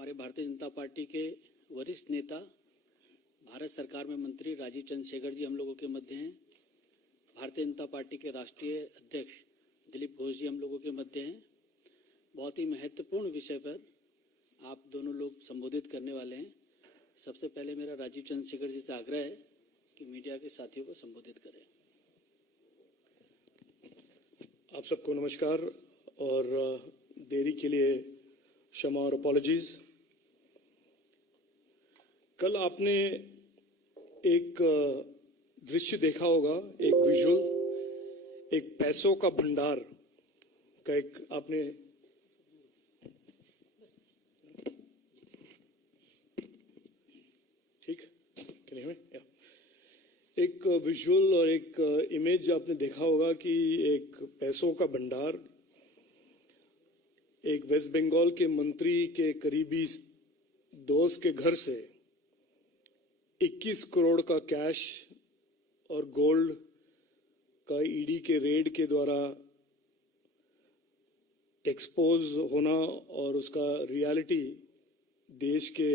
हमारे भारतीय जनता पार्टी के वरिष्ठ नेता, भारत सरकार में मंत्री राजीव चंद्रशेखर जी हम लोगों के मध्य हैं। भारतीय जनता पार्टी के राष्ट्रीय अध्यक्ष दिलीप घोष जी हम लोगों के मध्य हैं। बहुत ही महत्वपूर्ण विषय पर आप दोनों लोग संबोधित करने वाले हैं। सबसे पहले मेरा राजीव चंद्रशेखर जी से आग्रह है कि मीडिया के साथियों को संबोधित करें। आप सबको नमस्कार और देरी के लिए क्षमा और अपॉलॉजीज। कल आपने एक दृश्य देखा होगा, एक विजुअल, एक पैसों का भंडार का एक आपने ठीक एक विजुअल और एक इमेज आपने देखा होगा कि एक पैसों का भंडार एक वेस्ट बंगाल के मंत्री के करीबी दोस्त के घर से 21 करोड़ का कैश और गोल्ड का ईडी के रेड के द्वारा एक्सपोज होना और उसका रियलिटी देश के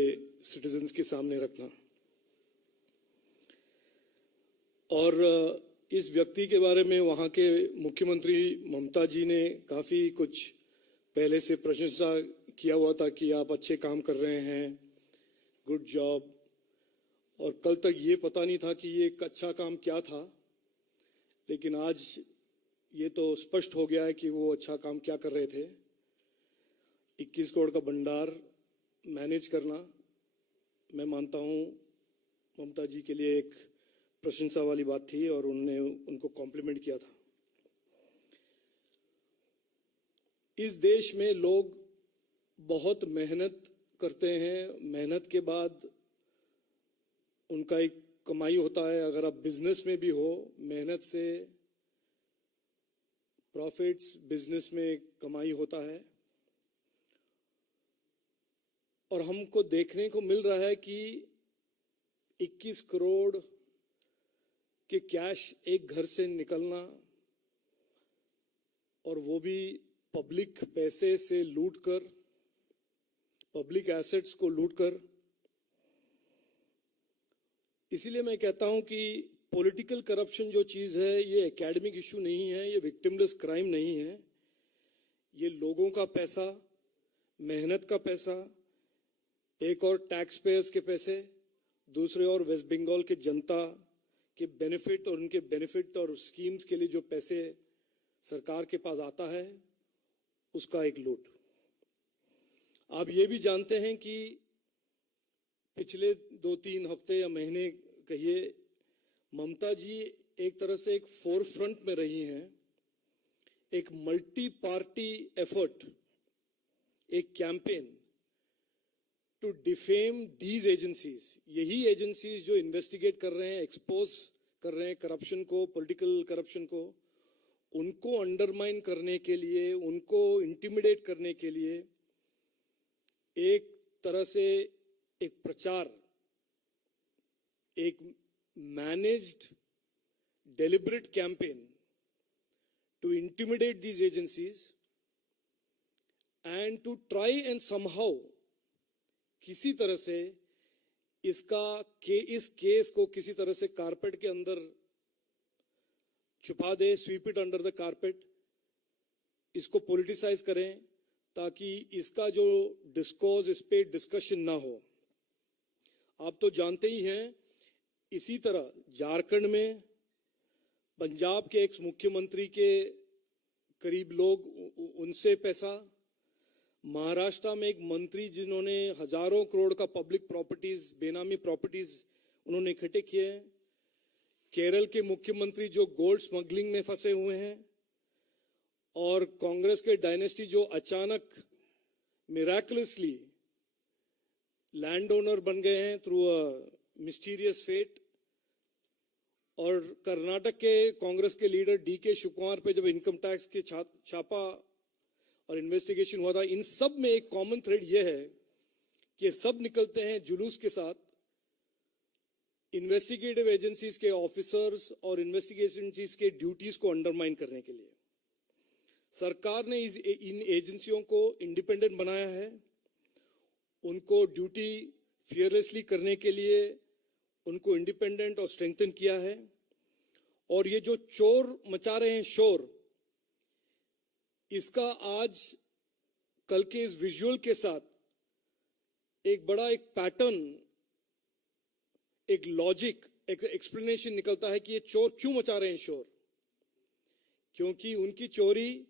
सिटीजन्स के सामने रखना। और इस व्यक्ति के बारे में वहां के मुख्यमंत्री ममता जी ने काफी कुछ पहले से प्रशंसा किया हुआ था कि आप अच्छे काम कर रहे हैं, गुड जॉब। और कल तक ये पता नहीं था कि ये एक अच्छा काम क्या था, लेकिन आज ये तो स्पष्ट हो गया है कि वो अच्छा काम क्या कर रहे थे। 21 करोड़ का भंडार मैनेज करना, मैं मानता हूं ममता जी के लिए एक प्रशंसा वाली बात थी और उन्होंने उनको कॉम्प्लीमेंट किया था। इस देश में लोग बहुत मेहनत करते हैं, मेहनत के बाद उनका एक कमाई होता है। अगर आप बिजनेस में भी हो, मेहनत से प्रॉफिट्स, बिजनेस में कमाई होता है। और हमको देखने को मिल रहा है कि 21 करोड़ के कैश एक घर से निकलना, और वो भी पब्लिक पैसे से लूटकर, पब्लिक एसेट्स को लूटकर। इसीलिए मैं कहता हूं कि पॉलिटिकल करप्शन जो चीज है, ये एकेडमिक इशू नहीं है, ये विक्टिमलेस क्राइम नहीं है। ये लोगों का पैसा, मेहनत का पैसा, एक और टैक्स पेयर्स के पैसे, दूसरे और वेस्ट बंगाल के जनता के बेनिफिट और उनके बेनिफिट और स्कीम्स के लिए जो पैसे सरकार के पास आता है, उसका एक लूट। आप ये भी जानते हैं कि पिछले 2-3 हफ्ते या महीने कहिए, ममता जी एक तरह से एक फोरफ्रंट में रही हैं। एक मल्टी पार्टी एफर्ट, एक campaign to defame these agencies. यही एजेंसीज जो इन्वेस्टिगेट कर रहे हैं, एक्सपोज कर रहे हैं करप्शन को, पॉलिटिकल करप्शन को, उनको अंडरमाइन करने के लिए, उनको इंटिमिडेट करने के लिए एक तरह से एक प्रचार, एक managed deliberate campaign to intimidate these agencies and to try and somehow किसी तरह से इस केस को किसी तरह से कारपेट के अंदर छुपा दे, sweep it under the carpet, इसको पॉलिटिसाइज करें ताकि इसका जो डिस्कोर्स, इस पे डिस्कशन ना हो। आप तो जानते ही हैं, इसी तरह झारखंड में पंजाब के एक्स मुख्यमंत्री के करीब लोग, उनसे पैसा, महाराष्ट्र में एक मंत्री जिन्होंने हजारों करोड़ का पब्लिक प्रॉपर्टीज, बेनामी प्रॉपर्टीज उन्होंने इकट्ठे किए हैं, केरल के मुख्यमंत्री जो गोल्ड स्मगलिंग में फंसे हुए हैं, और कांग्रेस के डायनेस्टी जो अचानक मिराकुलसली लैंड ओनर बन गए हैं थ्रू अ मिस्टीरियस फेट, और कर्नाटक के कांग्रेस के लीडर डीके शिवकुमार पे जब इनकम टैक्स के छापा और इन्वेस्टिगेशन हुआ था। इन सब में एक कॉमन थ्रेड यह है कि सब निकलते हैं जुलूस के साथ इन्वेस्टिगेटिव एजेंसीज के ऑफिसर्स और इन्वेस्टिगेशन एजेंसीज के ड्यूटीज को अंडरमाइन करने के लिए। सरकार ने इन एजेंसियों को इंडिपेंडेंट बनाया है, उनको ड्यूटी फियरलेसली करने के लिए उनको इंडिपेंडेंट और स्ट्रेंथन किया है। और ये जो चोर मचा रहे हैं शोर, इसका आज कल के इस विजुअल के साथ एक बड़ा एक पैटर्न, एक लॉजिक, एक एक्सप्लेनेशन निकलता है कि ये चोर क्यों मचा रहे हैं शोर। क्योंकि उनकी चोरी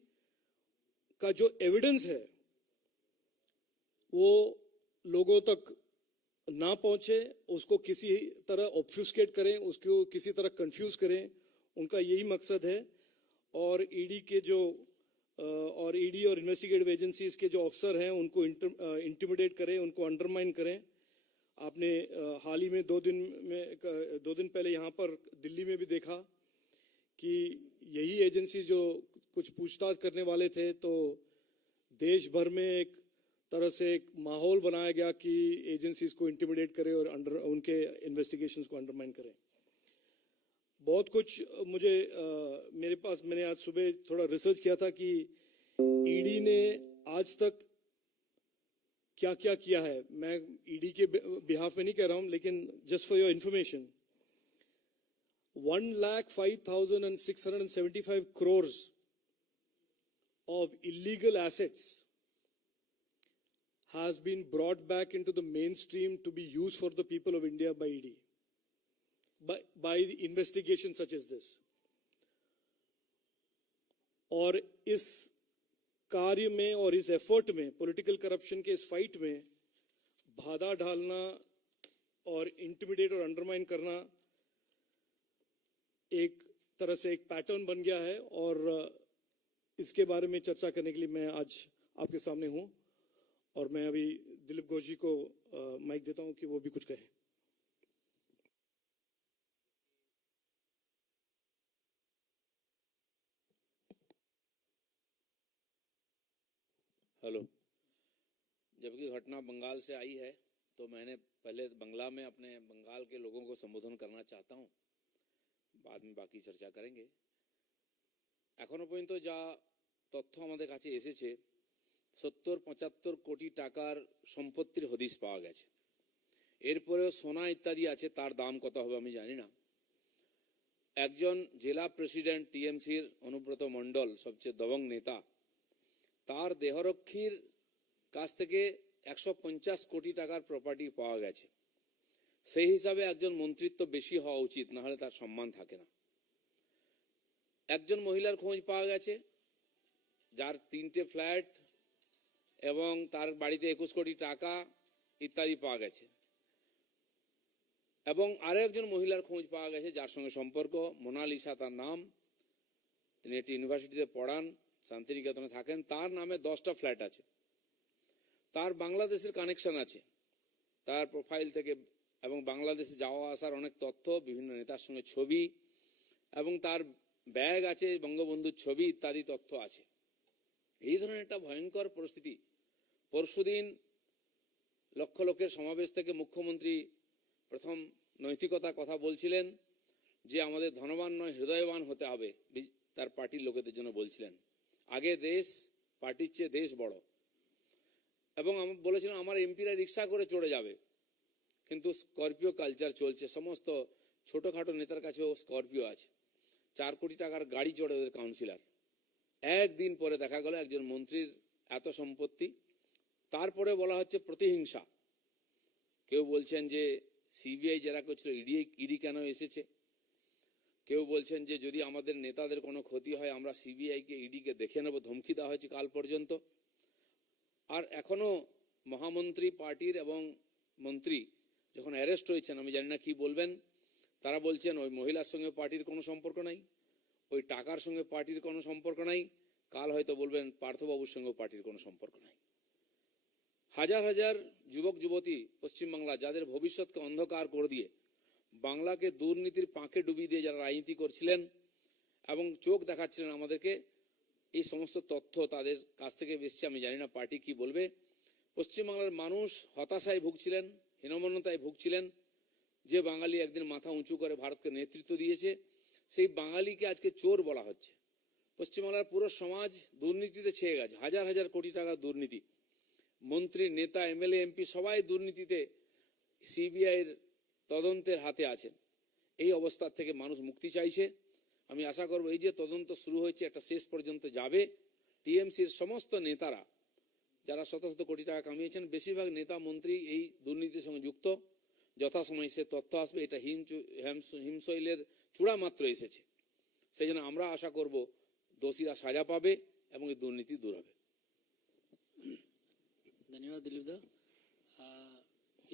का जो एविडेंस है वो लोगों तक ना पहुंचे, उसको किसी तरह ऑब्फ्यूस्केट करें, उसको किसी तरह कंफ्यूज करें, उनका यही मकसद है। और ईडी के जो और ईडी और इन्वेस्टिगेटिव एजेंसीज के जो अफसर हैं उनको इंटिमिडेट करें, उनको अंडरमाइन करें। आपने हाल ही में 2 दिन पहले यहाँ पर दिल्ली में भी देखा कि यही एजेंसी जो कुछ पूछताछ करने वाले थे, तो देश भर में एक तरह से एक माहौल बनाया गया कि एजेंसीज को इंटिमिडेट करे और उनके इन्वेस्टिगेशंस को अंडरमाइन करें। बहुत कुछ मुझे मैंने आज सुबह थोड़ा रिसर्च किया था कि ईडी ने आज तक क्या क्या किया है। मैं ईडी के बिहाफ में नहीं कह रहा हूं, लेकिन just for your information, 1,05,675 crores of illegal assets has been brought back into the mainstream to be used for the people of India by ED, by the investigation such as this. और इस कार्य में और इस effort में, political corruption के इस fight में बाधा डालना और इंटिमिडेट और अंडरमाइन करना एक तरह से एक पैटर्न बन गया है। और इसके बारे में चर्चा करने के लिए मैं आज आपके सामने हूं। और मैं अभी दिलीप घोष जी को माइक देता हूं कि वो भी कुछ कहें। हेलो। जबकि घटना बंगाल से आई है तो मैंने पहले बंगला में अपने बंगाल के लोगों को संबोधन करना चाहता हूं, बाद में बाकी चर्चा करेंगे। এখনো পর্যন্ত যা তথ্য আমাদের কাছে এসেছে 70-75 কোটি টাকার সম্পত্তির হদিশ পাওয়া গেছে। এরপরেও সোনা ইত্যাদি আছে, তার দাম কত হবে আমি জানি না। একজন জেলা প্রেসিডেন্ট টিএমসির অনুব্রত মণ্ডল, সবচেয়ে দবং নেতা, তার দেহরক্ষীর কাছ থেকে 150 কোটি টাকার প্রপার্টি পাওয়া গেছে। সেই হিসাবে একজন মন্ত্রিত্ব বেশি হওয়া উচিত, না হলে তার সম্মান থাকে না। একজন মহিলার খোঁজ পাওয়া গেছে যার 3টে ফ্ল্যাট এবং তার বাড়িতে 21 কোটি টাকা ইত্যাদি পাওয়া গেছে। এবং আরো একজন মহিলার খোঁজ পাওয়া গেছে যার সঙ্গে সম্পর্ক, মোনালিসা তার নাম, তিনি একটি ইউনিভার্সিটিতে পড়ান, শান্তিনিকেতনে থাকেন, তার নামে 10টা ফ্ল্যাট আছে। তার বাংলাদেশের কানেকশন আছে তার প্রোফাইল থেকে, এবং বাংলাদেশে যাওয়া আসার অনেক তথ্য, বিভিন্ন নেতার সঙ্গে ছবি, এবং তার ব্যাগ আছে, বঙ্গবন্ধুর ছবি ইত্যাদি তথ্য আছে। এই ধরনের একটা ভয়ঙ্কর পরিস্থিতি। পরশুদিন লক্ষ লোকের সমাবেশ থেকে মুখ্যমন্ত্রী প্রথম নৈতিকতার কথা বলছিলেন যে আমাদের ধনবান নয় হৃদয়বান হতে হবে, তার পার্টির লোকেদের জন্য বলছিলেন। আগে দেশ, পার্টির চেয়ে দেশ বড়। এবং আমি বলেছিলাম আমার এমপিরা রিক্সা করে চড়ে যাবে, কিন্তু স্করপিও কালচার চলছে। সমস্ত ছোটখাটো নেতার কাছেও স্করপিও আছে। 4 কোটি টাকার গাড়ি চড়ে ওদের কাউন্সিলর। একদিন পরে দেখা গেল একজন মন্ত্রীর এত সম্পত্তি। তারপরে বলা হচ্ছে প্রতিহিংসা। কেউ বলছেন যে সিবিআই যারা করছিল ইডি কেন এসেছে, কেউ বলছেন যে যদি আমাদের নেতাদের কোনো ক্ষতি হয় আমরা সিবিআইকে ইডিকে দেখে নেব, ধমকি দেওয়া হয়েছে কাল পর্যন্ত। আর এখনো মহামন্ত্রী পার্টির এবং মন্ত্রী যখন অ্যারেস্ট হয়েছেন, আমি জানি না কি বলবেন, তারা বলছেন ওই মহিলার সঙ্গে পার্টির কোনো সম্পর্ক নাই, ওই টাকার সঙ্গে পার্টির কোনো সম্পর্ক নাই, কাল হয়তো বলবেন পার্থবাবুর সঙ্গে পার্টির কোনো সম্পর্ক নাই। হাজার হাজার যুবক যুবতী পশ্চিমবাংলা যাদের ভবিষ্যৎকে অন্ধকার করে দিয়ে, বাংলাকে দুর্নীতির পাঁকে ডুবিয়ে দিয়ে যারা রাজনীতি করছিলেন এবং চোখ দেখাচ্ছিলেন আমাদেরকে, এই সমস্ত তথ্য তাদের কাছ থেকে এসেছে। আমি জানি না পার্টি কি বলবে। পশ্চিমবাংলার মানুষ হতাশায় ভুগছিলেন, হীনমন্যতায় ভুগছিলেন। যে বাঙালি একদিন মাথা উঁচু করে ভারতকে নেতৃত্ব দিয়েছে, সেই বাঙালিকে আজকে চোর বলা হচ্ছে। পশ্চিমবাংলার পুরো সমাজ দুর্নীতিতে ছেয়ে গেছে, হাজার হাজার কোটি টাকা দুর্নীতি। মন্ত্রী, নেতা, এমএলএ, এমপি সবাই দুর্নীতিতে সিবিআইয়ের তদন্তের হাতে আছেন। এই অবস্থা থেকে মানুষ মুক্তি চাইছে। আমি আশা করব এই যে তদন্ত শুরু হয়েছে একটা শেষ পর্যন্ত যাবে। টিএমসির সমস্ত নেতারা যারা শত শত কোটি টাকা কামিয়েছেন, বেশিরভাগ নেতা মন্ত্রী এই দুর্নীতির সঙ্গে যুক্ত। যথাসময়ে সে তথ্য আসবে। এটা হিমশৈলের চূড়া মাত্র এসেছে। সেই জন্য আমরা আশা করব দোষীরা সাজা পাবে এবং এই দুর্নীতি দূর হবে। धन्यवाद दिलीप दा।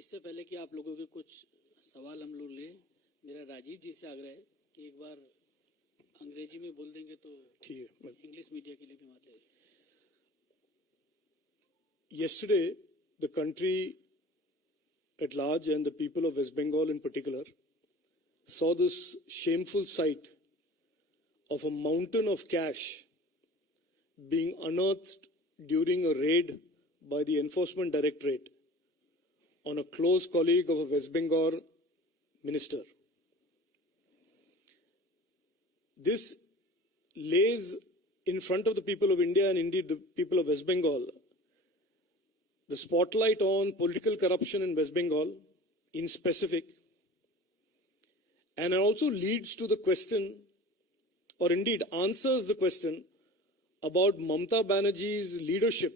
इससे पहले कि आप लोगों के कुछ सवाल हम लोग लें, मेरा राजीव जी से आग्रह है कि एक बार अंग्रेजी में बोल देंगे तो ठीक है। इंग्लिश मीडिया के लिए भी मान ले। Yesterday, the country at large and the people of West Bengal in particular saw this shameful sight of a mountain of cash being unearthed during a raid by the Enforcement Directorate on a close colleague of a West Bengal minister. This lays in front of the people of India and indeed the people of West Bengal the spotlight on political corruption in West Bengal in specific, and it also leads to the question, or indeed answers the question, about Mamata Banerjee's leadership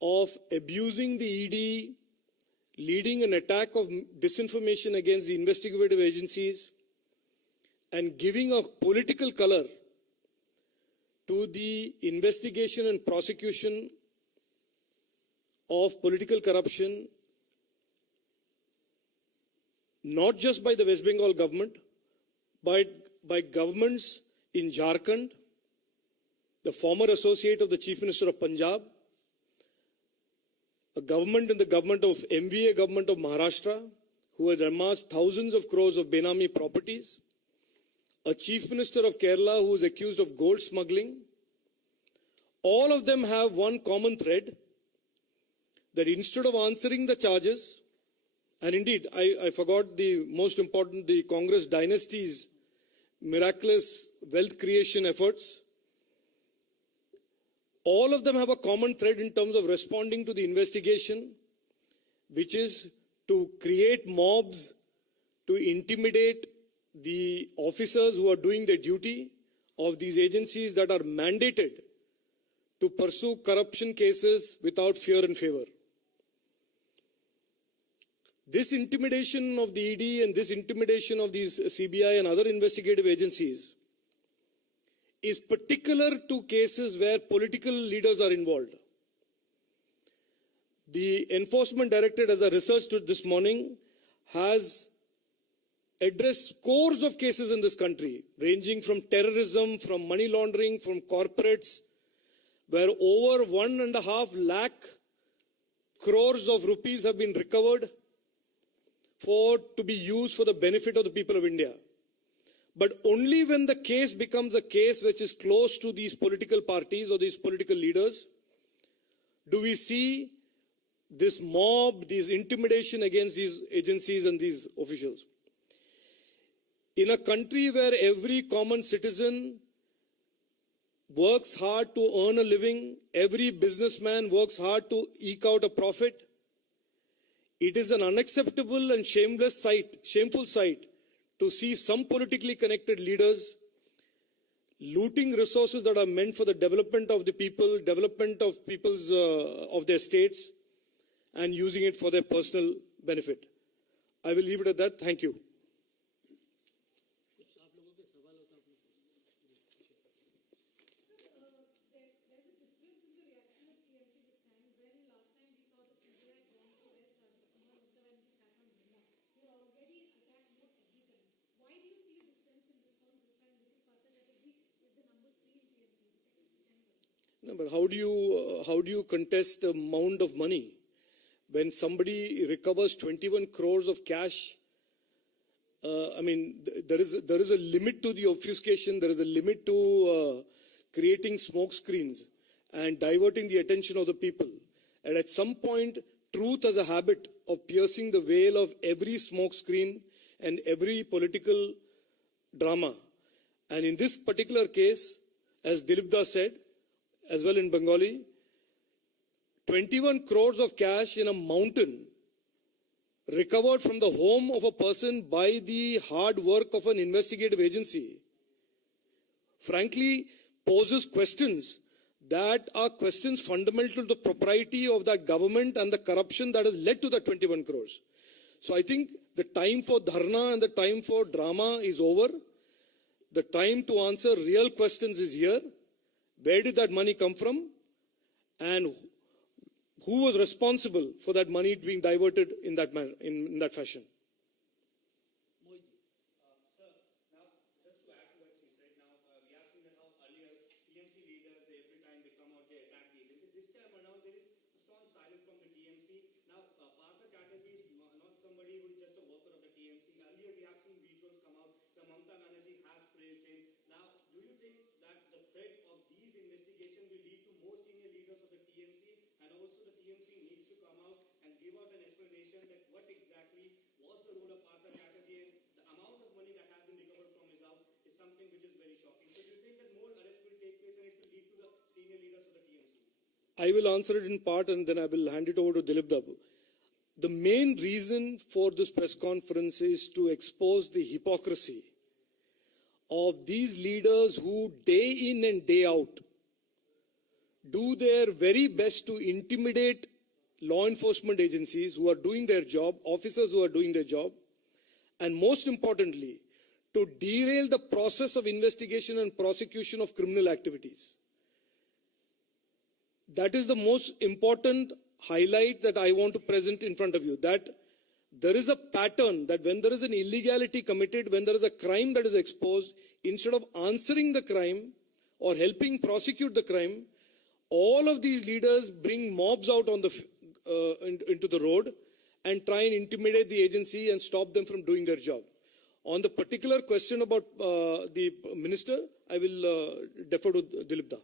of abusing the ED, leading an attack of disinformation against the investigative agencies, and giving a political color to the investigation and prosecution of political corruption, not just by the West Bengal government, but by governments in Jharkhand, the former associate of the Chief Minister of Punjab, a government in the government of MVA government of Maharashtra, who had amassed thousands of crores of Benami properties, a Chief Minister of Kerala who is accused of gold smuggling. All of them have one common thread, that instead of answering the charges, and indeed, I forgot the most important, the Congress dynasty's miraculous wealth creation efforts, all of them have a common thread in terms of responding to the investigation, which is to create mobs, to intimidate the officers who are doing their duty of these agencies that are mandated to pursue corruption cases without fear and favor. This intimidation of the ED and this intimidation of these CBI and other investigative agencies is particular to cases where political leaders are involved. The Enforcement Directorate, as I researched it this morning, has addressed scores of cases in this country, ranging from terrorism, from money laundering, from corporates, where over 1.5 lakh crores of rupees have been recovered to be used for the benefit of the people of India. But only when the case becomes a case which is close to these political parties or these political leaders do we see this mob, this intimidation against these agencies and these officials. In a country where every common citizen works hard to earn a living, every businessman works hard to eke out a profit, it is an unacceptable and shameful sight to see some politically connected leaders looting resources that are meant for the development of the people, development of of their states, and using it for their personal benefit. I will leave it at that. Thank you. No, but how do you contest a mound of money when somebody recovers 21 crores of cash? I mean, there is a limit to the obfuscation. There is a limit to creating smoke screens and diverting the attention of the people. And at some point, truth has a habit of piercing the veil of every smoke screen and every political drama. And in this particular case, as Dilip Das said, as well in Bengali, 21 crores of cash in a mountain recovered from the home of a person by the hard work of an investigative agency, frankly, poses questions that are questions fundamental to the propriety of that government and the corruption that has led to that 21 crores. So I think the time for dharna and the time for drama is over. The time to answer real questions is here. Where did that money come from? And who was responsible for that money being diverted in that manner, in that fashion? I will answer it in part and then I will hand it over to Dilip Dabu. The main reason for this press conference is to expose the hypocrisy of these leaders who day in and day out do their very best to intimidate law enforcement agencies who are doing their job, officers who are doing their job, and most importantly, to derail the process of investigation and prosecution of criminal activities. That is the most important highlight that I want to present in front of you, that there is a pattern that when there is an illegality committed, when there is a crime that is exposed, instead of answering the crime or helping prosecute the crime, all of these leaders bring mobs out on into the road and try and intimidate the agency and stop them from doing their job. On the particular question about the minister, I will defer to Dilip Da.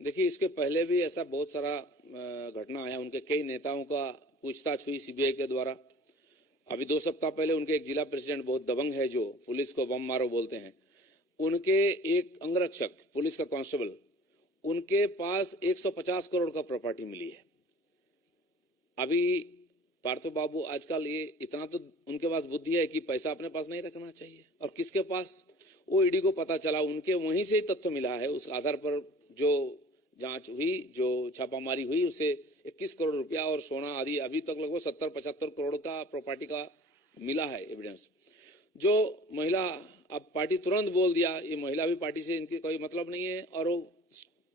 देखिए, इसके पहले भी ऐसा बहुत सारा घटना आया, उनके कई नेताओं का पूछताछ हुई सीबीआई के द्वारा। अभी 2 सप्ताह पहले उनके एक जिला प्रेसिडेंट बहुत दबंग है, जो पुलिस को बम मारो बोलते हैं, उनके एक अंगरक्षक पुलिस का कांस्टेबल, उनके पास 150 करोड़ का प्रॉपर्टी मिली है। अभी पार्थो बाबू आजकल ये इतना तो उनके पास बुद्धि है कि पैसा अपने पास नहीं रखना चाहिए, और किसके पास, वो ईडी को पता चला, उनके वहीं से ही तथ्य मिला है। उस आधार पर जो जांच हुई, जो छापामारी हुई, उसे 21 करोड़ रुपया और सोना आदि अभी तक लगभग 70-75 करोड़ का प्रॉपर्टी का मिला है एविडेंस। जो महिला, अब पार्टी तुरंत बोल दिया ये महिला भी पार्टी से इनके कोई मतलब नहीं है, और वो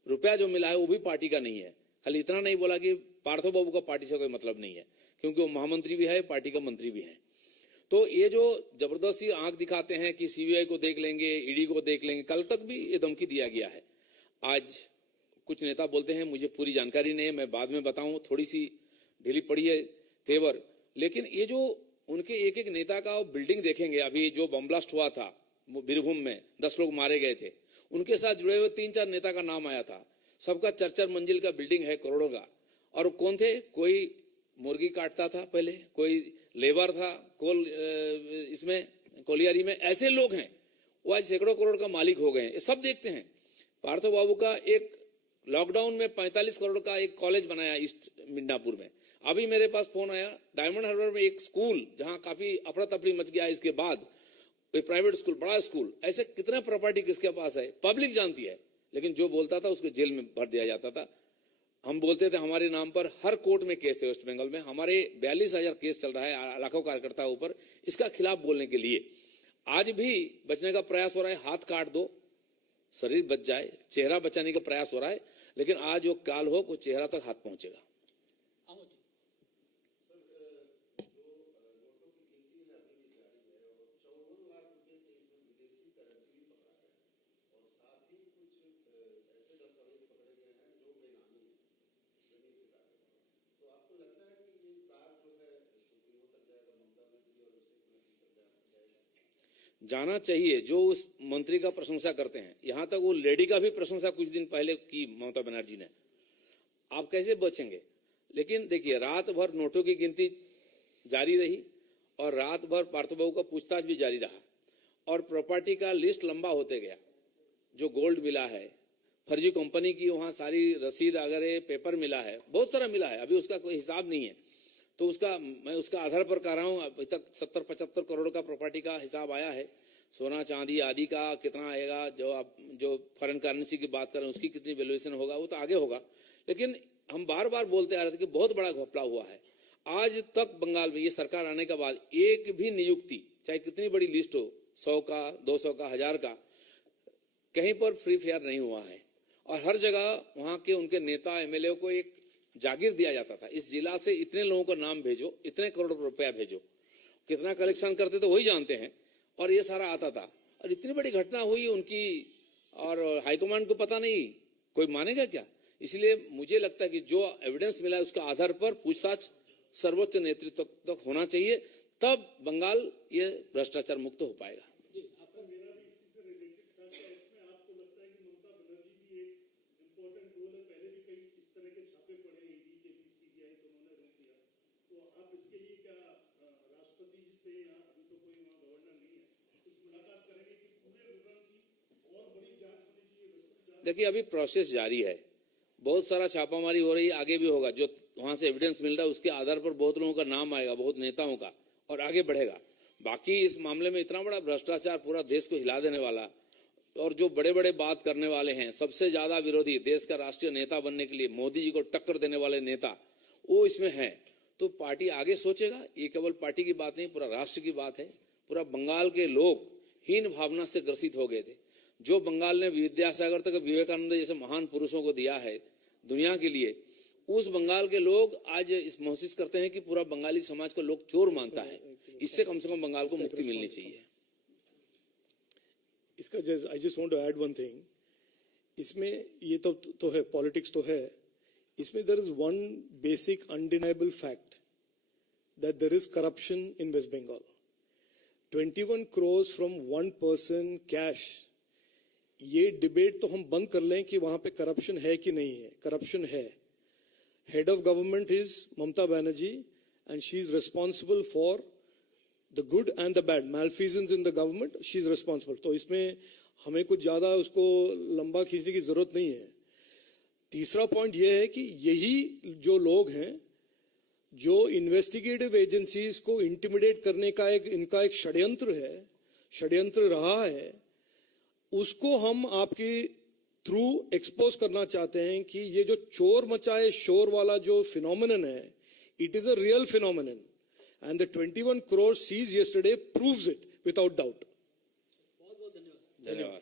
रुपया जो मिला है वो भी पार्टी का नहीं है। खाली इतना नहीं बोला कि पार्थो बाबू का पार्टी से कोई मतलब नहीं है, क्योंकि वो महामंत्री भी है, पार्टी का मंत्री भी है। तो ये जो जबरदस्ती आंख दिखाते हैं कि सीबीआई को देख लेंगे, ईडी को देख लेंगे, कल तक भी ये धमकी दिया गया है। आज कुछ नेता बोलते हैं मुझे पूरी जानकारी नहीं है, मैं बाद में बताऊं, थोड़ी सी ढीली पड़ी है तेवर। लेकिन ये जो उनके एक एक नेता का बिल्डिंग देखेंगे, अभी जो बम ब्लास्ट हुआ था बीरभूम में 10 लोग मारे गए थे, उनके साथ जुड़े हुए 3-4 नेता का नाम आया था। सबका 4-4 मंजिल का बिल्डिंग है करोड़ों का। और कौन थे? कोई मुर्गी काटता था पहले, कोई लेबर था इसमें कोलियारी में, ऐसे लोग हैं, वो आज सैकड़ों करोड़ का मालिक हो गए हैं। ये सब देखते हैं। पार्थो बाबू का एक लॉकडाउन में 45 करोड़ का एक कॉलेज बनाया ईस्ट मिदनापुर में। अभी मेरे पास फोन आया, डायमंड हार्बर में एक स्कूल जहां काफी अफरा तफरी मच गया, इसके बाद एक प्राइवेट स्कूल, बड़ा स्कूल, ऐसे कितने प्रॉपर्टी किसके पास है पब्लिक जानती है। लेकिन जो बोलता था उसको जेल में भर दिया जाता था। हम बोलते थे हमारे नाम पर हर कोर्ट में केस है वेस्ट बंगाल में, हमारे 42,000 केस चल रहा है लाखों कार्यकर्ताओं पर, इसका खिलाफ बोलने के लिए। आज भी बचने का प्रयास हो रहा है, हाथ काट दो शरीर बच जाए, चेहरा बचाने का प्रयास हो रहा है, लेकिन आज वो काल हो वो चेहरा तक हाथ पहुंचेगा। जाना चाहिए जो उस मंत्री का प्रशंसा करते हैं। यहां तक वो लेडी का भी प्रशंसा कुछ दिन पहले की ममता बनर्जी ने। आप कैसे बचेंगे? लेकिन देखिए, रात भर नोटों की गिनती जारी रही और रात भर पार्थबाबू का पूछताछ भी जारी रहा और प्रॉपर्टी का लिस्ट लंबा होते गया। जो गोल्ड मिला है, फर्जी कंपनी की वहां सारी रसीद वगैरह पेपर मिला है, बहुत सारा मिला है, अभी उसका कोई हिसाब नहीं है। तो मैं उसका आधार पर कह रहा हूं, अभी तक 70-75 करोड़ का प्रॉपर्टी का हिसाब आया है। सोना चांदी आदि का कितना आएगा, जो फॉरेन करेंसी की बात करें उसकी कितनी वैल्यूएशन होगा, वो तो आगे होगा। लेकिन हम बार बार बोलते आ रहे थे कि बहुत बड़ा घपला हुआ है। आज तक बंगाल में ये सरकार आने के बाद एक भी नियुक्ति, चाहे कितनी बड़ी लिस्ट हो, 100 का, 200 का, 1000 का, कहीं पर फ्री फेयर नहीं हुआ है। और हर जगह वहां के उनके नेता एमएलए को एक जागीर दिया जाता था, इस जिला से इतने लोगों का नाम भेजो, इतने करोड़ रुपया भेजो, कितना कलेक्शन करते थे वही जानते हैं, और ये सारा आता था। और इतनी बड़ी घटना हुई उनकी, और हाईकमांड को पता नहीं, कोई मानेगा क्या? इसलिए मुझे लगता है कि जो एविडेंस मिला है उसके आधार पर पूछताछ सर्वोच्च नेतृत्व तक होना चाहिए, तब बंगाल ये भ्रष्टाचार मुक्त हो पाएगा। देखिए, अभी प्रोसेस जारी है, बहुत सारा छापामारी हो रही है, आगे भी होगा। जो वहां से एविडेंस मिल रहा है उसके आधार पर बहुत लोगों का नाम आएगा, बहुत नेताओं का, और आगे बढ़ेगा। बाकी इस मामले में इतना बड़ा भ्रष्टाचार पूरा देश को हिला देने वाला, और जो बड़े बड़े बात करने वाले हैं, सबसे ज्यादा विरोधी, देश का राष्ट्रीय नेता बनने के लिए मोदी जी को टक्कर देने वाले नेता, वो इसमें है। तो पार्टी आगे सोचेगा। ये केवल पार्टी की बात नहीं, पूरा राष्ट्र की बात है। पूरा बंगाल के लोग हीन भावना से ग्रसित हो गए थे। जो बंगाल ने विद्यासागर तक विवेकानंद जैसे महान पुरुषों को दिया है दुनिया के लिए, उस बंगाल के लोग आज इस महसूस करते हैं कि पूरा बंगाली समाज को लोग चोर मानता है। इससे कम से कम बंगाल को मुक्ति मिलनी चाहिए। इसका I just want to add one thing. इसमें ये तो है, पॉलिटिक्स तो है। इसमें there is one basic undeniable fact that there is corruption in West Bengal. 21 crores from one person cash. ये डिबेट तो हम बंद कर लें कि वहां पे करप्शन है कि नहीं है। करप्शन है। Head of government is Mamata Banerjee and she is responsible for the good and the bad. Malfeasance in the government, she is responsible. तो इसमें हमें कुछ ज्यादा उसको लंबा खींचने की जरूरत नहीं है। तीसरा पॉइंट यह है कि यही जो लोग हैं जो इन्वेस्टिगेटिव एजेंसीज को इंटिमिडेट करने का इनका एक षड्यंत्र रहा है, उसको हम आपके थ्रू एक्सपोज करना चाहते हैं कि ये जो चोर मचाए शोर वाला जो फिनोमिनन है, it is a real phenomenon and the 21 crore seized yesterday proves it without doubt. बहुत बहुत धन्यवाद। धन्यवाद।